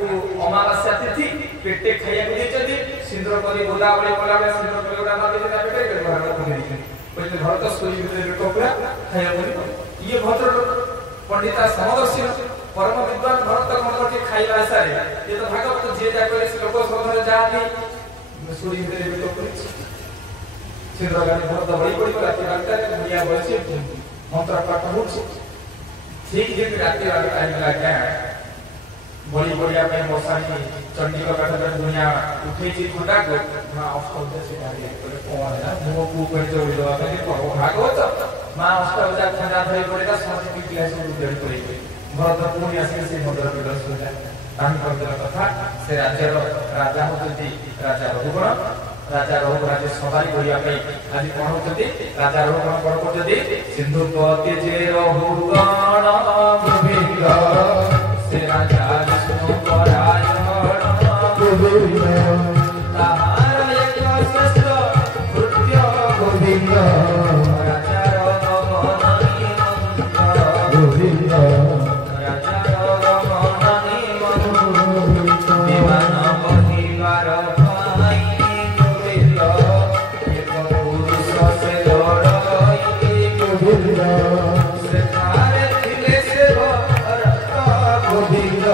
ताकू अमावास्या तिथि पेटे खाइया को देचदी सिंदूर करी गोदावली कोलाबे सिंदूर करी गोदा मागे देना पेटे के घर को देइछन पहिले घर तो सोई भितर टोकरा खाइया बोली ये भद्र पंडिता समदर्शी परम विद्वान भरत गणपति खाइला सारे ये तो भागवत जे जा करे श्लोक समरे जाती सोई भितर टोकरी सिंदूर गाने भरत बड़ी बड़ी राती डाक्टर दुनिया बसे मंत्र पाठ होछ ठीक जे राती वाला टाइम लागे बड़ी बढ़िया पे मौसानी चंडी का कथा दुनिया उठे ची ठंडा को मां अष्टभुजा से गाड़ी करे कौन है मुंह को पे जोड़ी दो आगे को भागवत मां अष्टभुजा ठंडा धरे पड़ेगा समझ की क्लास में उधर पड़ेगी भरत पुण्य आसी से मंदिर के दर्शन है हम कर कथा से राज्य राजा होती राजा रघुगण राजा रघुगण सवारी बढ़िया पे आज कोन होती राजा रघुगण कोन करते सिंधुपति जे रघुगण गोविंद से राजा विष्णु परायण गोविंद ताहार एक श्रेष्ठ कृत्य गोविंद राजा रघुगण गोविंद राजा रघुगण दीवान बहिवार भाई गोविंद एक पुरुष से लड़ाई गोविंद से थारे दिले से गोविंद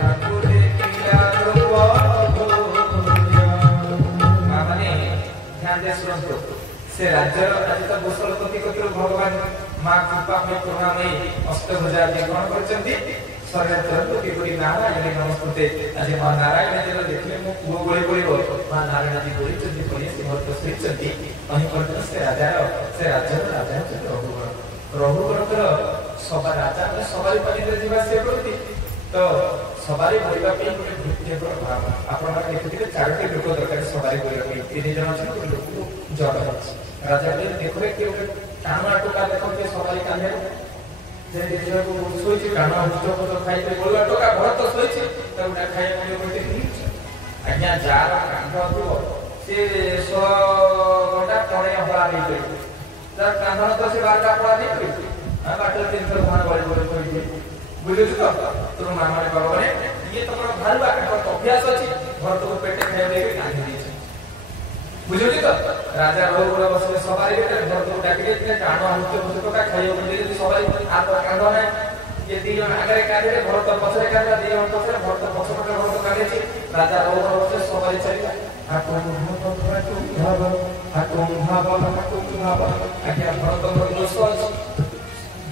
ठाकुरे किया रूप माने ध्यान दे सुनो से राज्य आज तो गोसलपति को भगवान मां कृपा में करुणा में अष्टभुजा निर्माण करचंती सर्वत्र के पूरी नारायण नमस्ते आज मां नारायण जी देखले मो पुओ गोळे गोळे मां नारायण जी गोळे चंदी कोनी से भक्त से चंदी अहि पर से राजा रघुगण सभा राजा ने सवारी पानी जीवा से करती तो सवारी भरिबा पे भृत्य पर आपण देखिते चारटी लोक दरकार सवारी करिया पे तीन जण अछन लोक जड़ अछि राजा ने देखले के टाणा टोका देखते सवारी कान्हे जे देखले को सोइछि टाणा उच्च पद खाइते बोला टोका भरत सोइछि त उडा खाइया बोले बोलते आज्ञा जार कांध तो से 100 घंटा पड़े हवा नहीं पे जर कांध तो से बारका पड़ा नहीं पे आ बाटल 300 भान बड़े बड़े कोई बुझियो तो तुम माने बाबा ये तमरा भारी बाका तो अभ्यास अछि भरत को पेटे खाइया देके कांध दिछि बुझियो तो राजा रघुगण बसले सवारी के भरत को डाके के टाणा उच्च पद टोका खाइया बोले सवारी आ कांध नहीं ये दी जन आगे कांधे भरत पछरे कांधा दी जन पछरे भरत पछरे भरत कांधे छी राजा रघुगण बसले सवारी चलिला हाकुम भाव आज्ञा भरत दोष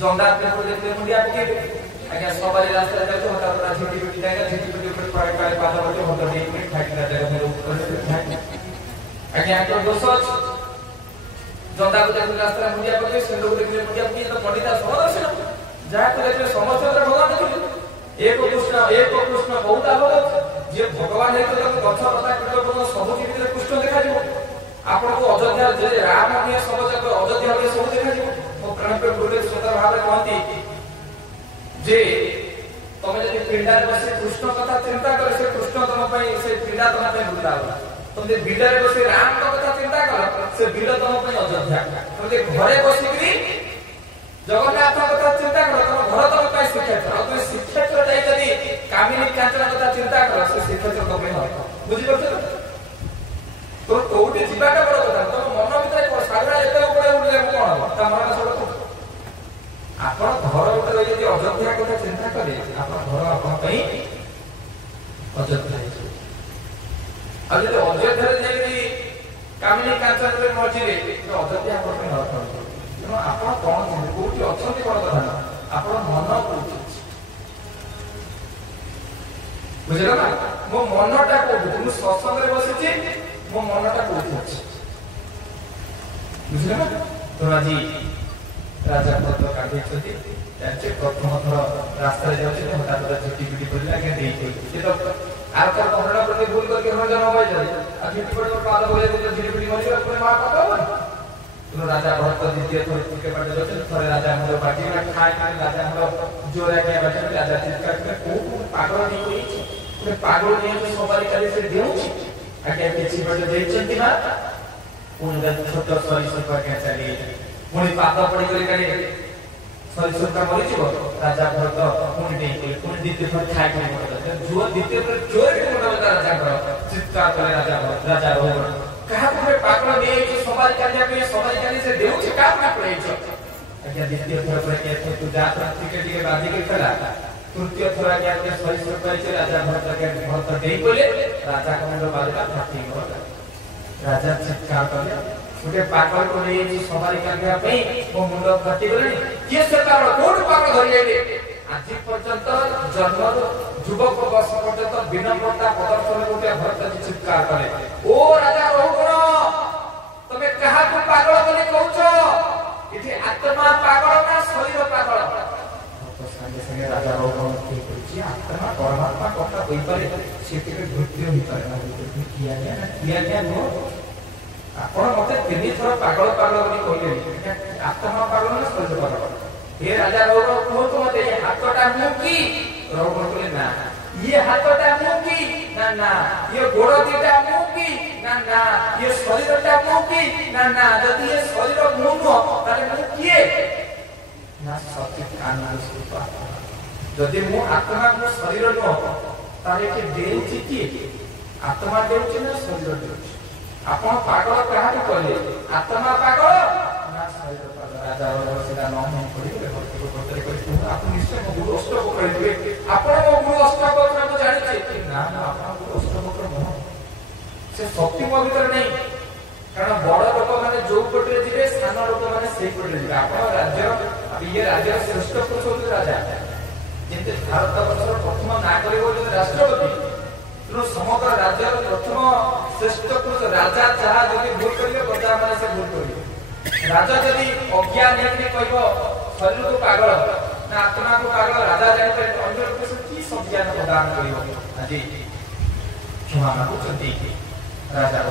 जंडा पे देखते मुंडिया के आज्ञा सवारी रास्ता जातो हटा झिटी पिटी जाएगा झिटी पिटी ऊपर पड़े पड़े पादा होते होता नहीं मिनट ठाक ना जगह में ऊपर आज्ञा तो दोष जंडा को देखते रास्ता मुंडिया पे सिंधु को देखते मुंडिया पे तो पंडिता समदर्शन जहा को देखते समस्त भगवान देखते एक कृष्ण बहुत आभवत जे भगवान है तो गछ लता कीटपतंग सब जीवित कृष्ण देखा जिवो आपण को अयोध्या जे राम ने सब जगह अयोध्या में सब देखा जिवो तो प्राण पे गुरु सुंदर भाव कहती जे तमे जदि पिंडा रे बसे कृष्ण कथा चिंता करे से कृष्ण तम पई से पिंडा तम पई बुझा तुम बिड़ा रे बसे राम कथा चिंता कर से बिड़ा तम पई अयोध्या तुम घरे बसिकरी जगन्नाथ कथा चिंता कर तुम घर तम पई श्रीक्षेत्र और तुम श्रीक्षेत्र जाई जदि कामिनी कांचन कथा चिंता कर से श्रीक्षेत्र तम पई हो बुझि परछ तो कोउटी जीवाटा बड़ कथा तुम मन भीतर को सागरा एते ऊपर उठले कोन हो ता मन सब आपण घर ऊपर यदि अयोध्या कथा चिंता करे आपण घर आपण पई अयोध्या अब यदि अयोध्या रे जेकी कामिनी कांचन रे मझिरे तो अयोध्या आपण पई न करू तेणु आपण कौन कोउटी अछंती बड़ कथा आपण मन कोउटी बुझला ना मो मनटा कोउटी मु सत्संग रे बसिछि मो मनटा कोउटी अछि बुझला ना तो আজি राजा भरत काढे छथि त्याचे प्रथम थर रास्ता रे जाउछि तो हटा तो झुटी पिटी करला के देई ये तो आकर कहना प्रति भूल करके हम जन होई जाय आ झुटी पिटी पर पाद बोले तो झुटी पिटी मरि अपने मां पता हो तो राजा भरत द्वितीय थर के बाटे जाउछि थरे राजा हमर बाटी में खाए के राजा हमर जोरा के बाटे राजा चित्कार के को पागल नहीं होई पुरे पागल नहीं तो सवारी करे से देउछि आके किछि बाटे देई छथि ना उनका छोट सरी सुपर के चली पुणी पाद पड़ी करे करे सरी सुपर मरि जीव राजा भरत पुणी देई पुणी द्वितीय थर खाए के जुआ द्वितीय जोर के मुंडा राजा कर चित्कार करे राजा रोहन कहा को पागल दे जो समाज कार्य पे समाज कार्य से देउ छ का ना पड़े छ अज्ञा द्वितीय थोड़ा पर के तू जा टिकट के बाजी के खड़ा तृतीय थोड़ा के सही से कहे राजा भरत के भरत देई बोले राजा का मुंडा बाजला फाटी हो राजा चित्कार करे उठे पागल को ले जी समाज कार्य पे वो मुंडा फाटी गले के सरकार कोड पागल धरि आइले आज पर्यंत जन्म युवक वर्ष पर्यंत विनम्रता प्रदर्शन करते भरत जी चित्कार करे ओ राजा रोहन तमे कहा को पागल बोले कहउछ इथे आत्मा पागल ना शरीर पागल तो संगे संगे राजा रोहन के कहछि आत्मा परमात्मा कथा कहि पारे सेते के धृत्य होई पारे ना किया गया नो आपण मते तिनी थोर पागल पागल बोली कहले आत्मा पागल ना शरीर पागल हे राजा रोहन को तो मते ये हाथटा मुकी रोहन बोले ना ये हाथटा मुकी ना ये गोड़ दीटा मुकी ना ये शरीरटा मुकी ना यदि ये शरीर मुनो ताले मुकिए ना सत्य कान सुपा यदि मु आत्मा को शरीर नो ताले के देउची की आत्मा देउची ना शरीर देउची आपण पागल कहा कहले आत्मा पागल ना शरीर पागल राजा रोहन सीधा नाम पड़ी आप निश्चय गुरु अष्टक कहिबे आपण गुरु अष्टक को जानि छै ना आपण गुरु अष्टक मोह से शक्ति मो भीतर नहीं कारण बड़ लोक माने जो पटरे जिवे सान लोक माने सेही पटरे जिवे आपण राज्य ये राज्य श्रेष्ठ पुरुष होते राजा जेते भारत वर्षर प्रथम नागरिक होते राष्ट्रपति तो समग्र राज्य प्रथम श्रेष्ठ पुरुष राजा जहा जदि भूल करिवे प्रजा माने से भूल करिवे राजा जदि अज्ञान हेके कहबो शरीर को पागल ना आत्मा को पागल राजा जाने पर अन्य लोग से की संज्ञान प्रदान करियो आज क्षमा मागुचंती राजा को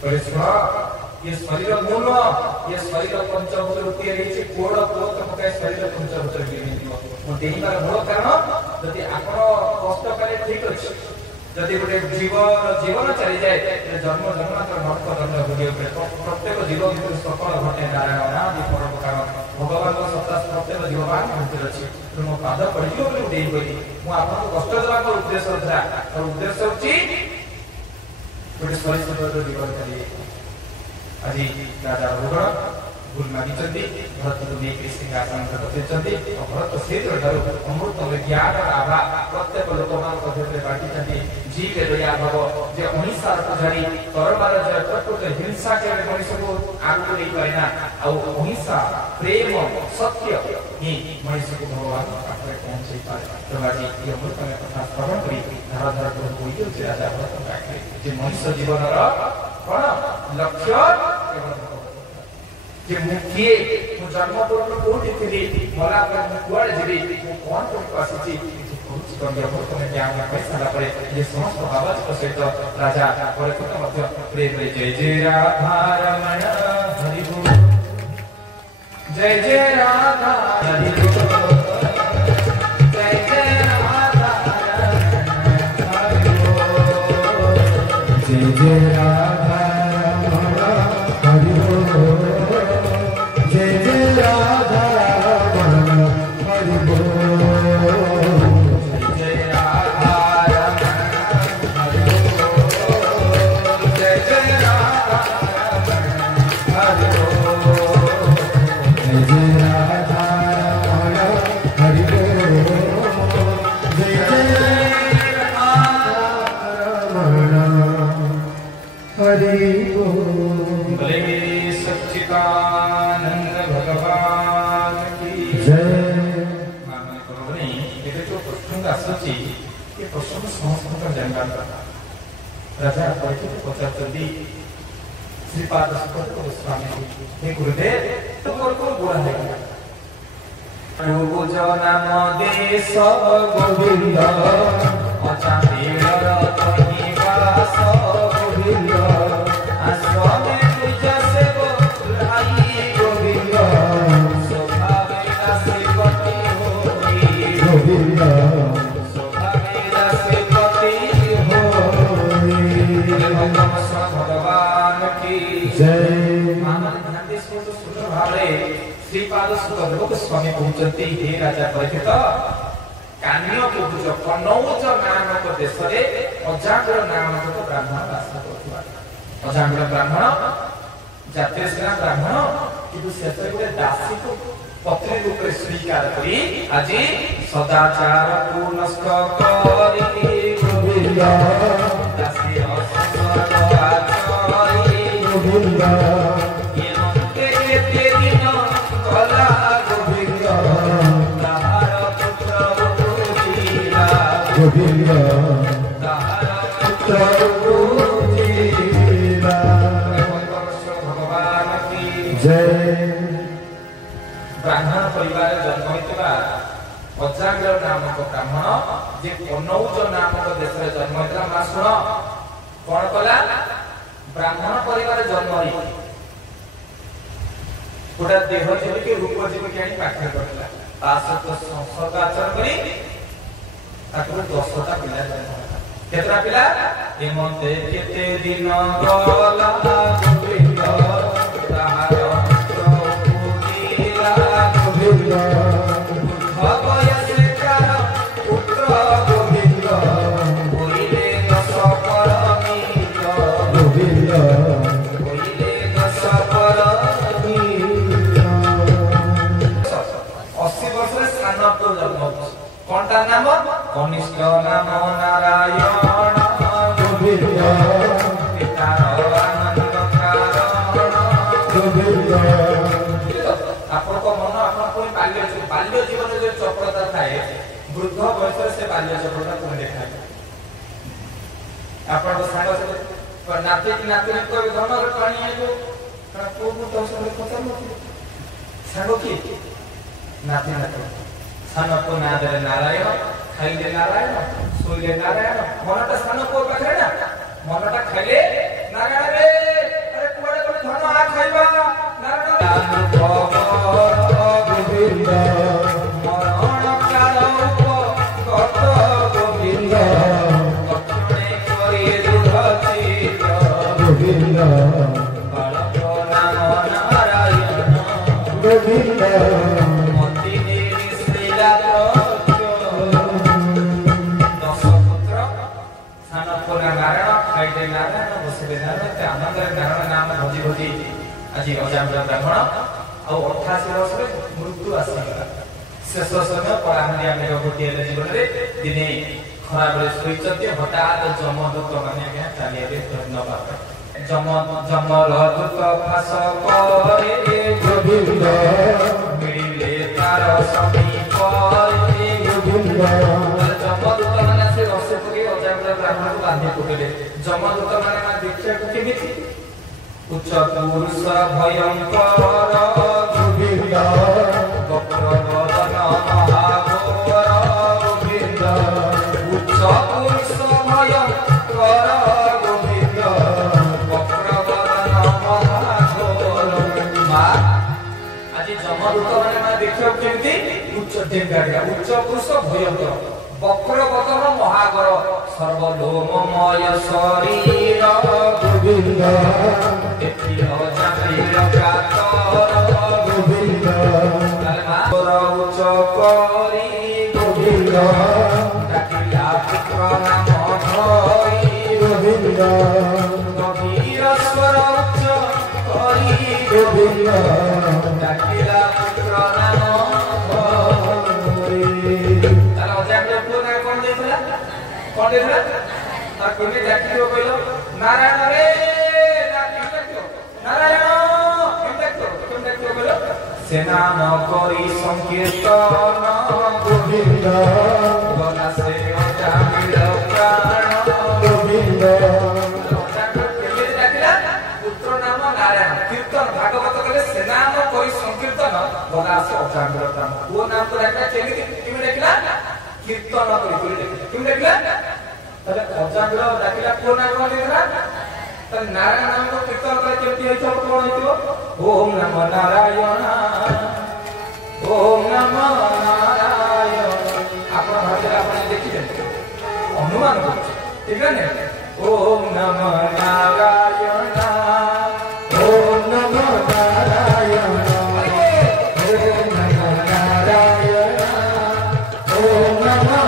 परिश्रम ये शरीर मूल ये शरीर पंचभूत रूपी रही कोड़ कोत मके शरीर पंचभूत रूपी मो देही मार मूल कारण यदि आपण कष्ट करे ठीक अछि यदि गोटे जीवन चली जाए जन्म जन्मांतर नरक दंड भोगियो प्रत्येक जीव भितर सकल घटे नारायण आदि परोपकार भगवान को सत्ता प्रत्येक जीववान भितर अछि तो मो पाद पड़ियो बोले देई बोली मु आपन को कष्ट देबा को उद्देश्य था और उद्देश्य अछि गोटे परिस्थिति जीवन चली आज राजा रोहन भूल मागिचंदी भरत को देख सिंहासन पर बसैचंदी और भरत शीघ्र ठारू अमृत में ज्ञान आभा प्रत्येक लोक मान कथेते बांटीचंदी जी के दया भव जे अहिंसा पुजारी तरबार जे प्रकृत हिंसा के मनुष्य को आगु नहीं पाइना और अहिंसा प्रेम सत्य ही मनुष्य को भगवान पाखरे पहुंचे पारे तो आज ये अमृत में कथा श्रवण करी धारा धारा को होइयो जे राजा भरत पाखरे जे मनुष्य जीवन रा कोन लक्ष्य जे मुखिए मु जन्म पूर्ण कोठी थिली मला पर कुआड जिबी मु कोन को आसीची कुछ करिया पर तने ज्ञान पैसा ला परे ये समस्त आवाज को सहित राजा पर को मध्य प्रेम रे जय जय राधा रमण हरि बोल जय जय राधा हरि बोल जय जय राधा रमण हरि बोल जय जय राधा रमण हरि बोल जय जय राधा रमण हरि बोल जय राधा रमण हरि बोल जय जय राधा रमण हरि बोल जय जय राधा रमण हरि बोल जय जय राधा रमण हरि बोल बोले सच्चिदानंद भगवान की जय। माने करोनी एते जो प्रसंग आसुची ये प्रसंग समस्त का जानकार राजा परिचित पचाचंदी श्रीपाद सुपथ गोस्वामी हे गुरुदेव तुमको को बुरा है प्रभु जो नाम देश गोविंद अचामेर तहि वास गोविंद आश्रमे पूजा से बुलाई गोविंद स्वभावे दासीपति होई गोविंद स्वभावे दासीपति होई भगवान की जय। मानव ध्यान दे सो सुंदर भावे श्रीपाद सुखदेव गोस्वामी पहुंचते हे राजा परिचित जानियो को बुझ कनौज नामक देश रे अजागर नामक ब्राह्मण वास करथुवा अजागर ब्राह्मण जातीय सेना ब्राह्मण किंतु शेषे गोटे दासी को पत्नी रूप स्वीकार करी आज सदाचार को नष्ट करी गोविंद दासी असंग आचरी गोविंद ये नंते केते दिन कला गोविंद ताहार पुत्र पूजिला गोविंद ताहार पुत्र पूजिला भगवान की जय। ब्राह्मण परिवार जन्म होता अजागर नामक ब्राह्मण जे कनौज नामक देश में जन्म होता मां सुन कौन कला ब्राह्मण परिवार जन्म होई गोटा देह जीविक रूप जीविक आनी पाखे करला तासत संसर्ग आचरण करी ताकू 10टा पिला जन्म होला केतरा पिला एमते केते दिन गला गोविंद ताहार कौनटा नाम कनिष्ठ नाम नारायण गोविंद पितार आनंद कारण गोविंद आपन को मन आपन कोई बाल्य जीवन जो चपलता थाए वृद्ध वयस से बाल्य चपलता कोन देखाय आपन को सांग से नाते की नाते को धन रटणी है को को तो सब पता नहीं सांग की नाते नाते सान को नादरे नारायण खाइले नारायण सोइले नारायण मनटा सान को पाखरे ना मनटा खाइले नारायण रे अरे कुआडे कोन धन आ खाइबा नारायण गोविंद मरण काल कत गोविंद कथने करे दुधचित गोविंद बालक नाम नारायण गोविंद आज अजागर ब्राह्मण आ 88 वर्ष मृत्यु आसीगला शेष समय परामरी आमे गोटे जीवन रे दिने खरा बेले सोइचते हठात जमदूत माने के चालिए धन्यवाद जमल दूत फास करे गोविंद मिलिले तार समीप रे गोविंद जमदूत माने से रसे पके अजागर ब्राह्मण को बांधे पकेले जमदूत माने दीक्षा को केमिति उच्च पुरुष भयंकर गोविंद वक्र वदन महाघोर गोविंद उच्च पुरुष भयंकर गोविंद वक्र वदन महाघोर मां आज जमदूत माने मां देखियो केमती उच्च डेंगाड़िया उच्च पुरुष भयंकर वक्र वदन महाघोर सर्वलोममय शरीर गोविंद गोविंद उच्च करी गोविंद डाकिला पुत्र नाम धरी गोविंद गभीर स्वर उच्च करी गोविंद डाकिला पुत्र नाम धरी ताला अजागर पुत्र कोन देथला तार कोने डाकियो कहलो नारायण रे नारायण केम देखियो कहलो सेना न करी संकीर्तन गोविंद गला से अजागर प्राण गोविंद अजागर केले डाकिला पुत्र नाम नारायण कीर्तन भागवत कहले सेना न करी संकीर्तन गला से अजागर प्राण वो नाम तो डाकिला केम डाकिला कीर्तन करी डाकिला केम डाकिला तले अजागर डाकिला को नाम कोन देखला त नारायण नाम को कीर्तन करे केमती होइतो कोन होइतो ओम नमो नारायण ओम नमो नारायण आपण भाषा आपण देखि दे अनुमान को ठीक है ने ओम नमो नारायण ओम नमो नारायण ओम नमो नारायण ओम नमो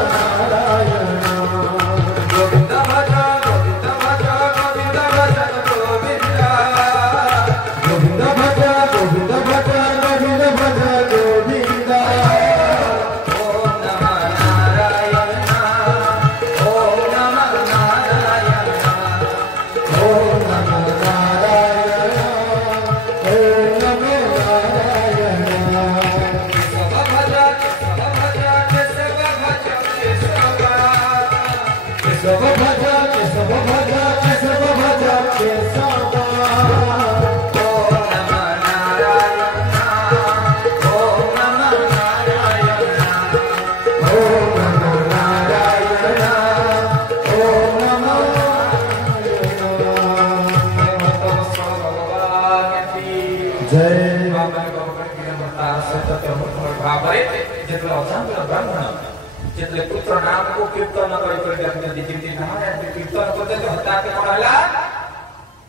जितने पुत्र नाम को कीर्तन कर देखते जीवित नाम कीर्तन करते हठात कौन हला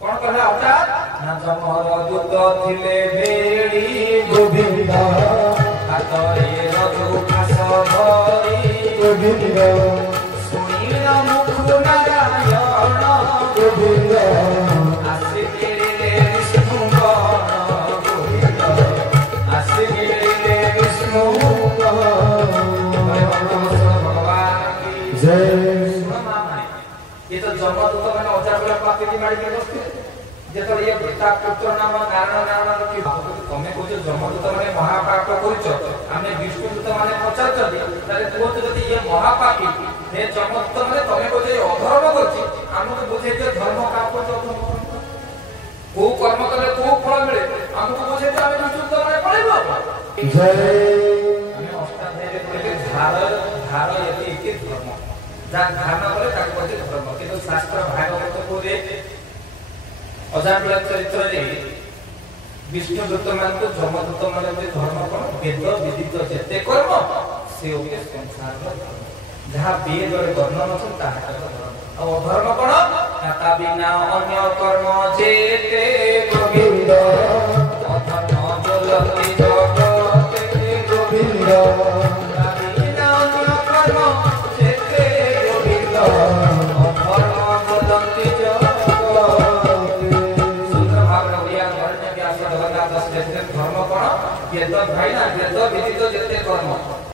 कौन कहला हठात ना समर दूत थिले भेड़ी गोविंद हातरे रघु खास धरी गोविंद सुनील मुख नारायण गोविंद आसे तेरे विष्णु गोविंद आसे तेरे विष्णु ये तो जमदूत मैंने हजार बेला पाके की मारी के बसते जेतो ये पिता पुत्र नाम नारायण नारायण की तमे को जमदूत मैंने महापाप करिचो आमे विष्णु दूत माने प्रचार करदी ताले तू तो जदी ये महापापी हे जमदूत माने तमे को जे अधर्म करछि हमको बुझे जे धर्म का को कर्म करे को फल मिले हमको बुझे जे आमे विष्णु दूत माने पड़ेबो जय आमे अष्टाध्याय पहिले धार यति एक धर्म जा धारणा करे ताको पति धर्म किंतु शास्त्र भागवत को दे अजामिल चरित्र रे विष्णु दूत मान को जमदूत मान के धर्म कोन वेद विदित जते कर्म से ओके संसार धर्म जहां वेद रे वर्णन अछि ताहा धर्म और धर्म कोन ता बिना अन्य कर्म जेते गोविंद अधर्म बोलति जगते गोविंद ता बिना अन्य कर्म धर्म कोन वेद भाई ना वेद विदित जते कर्म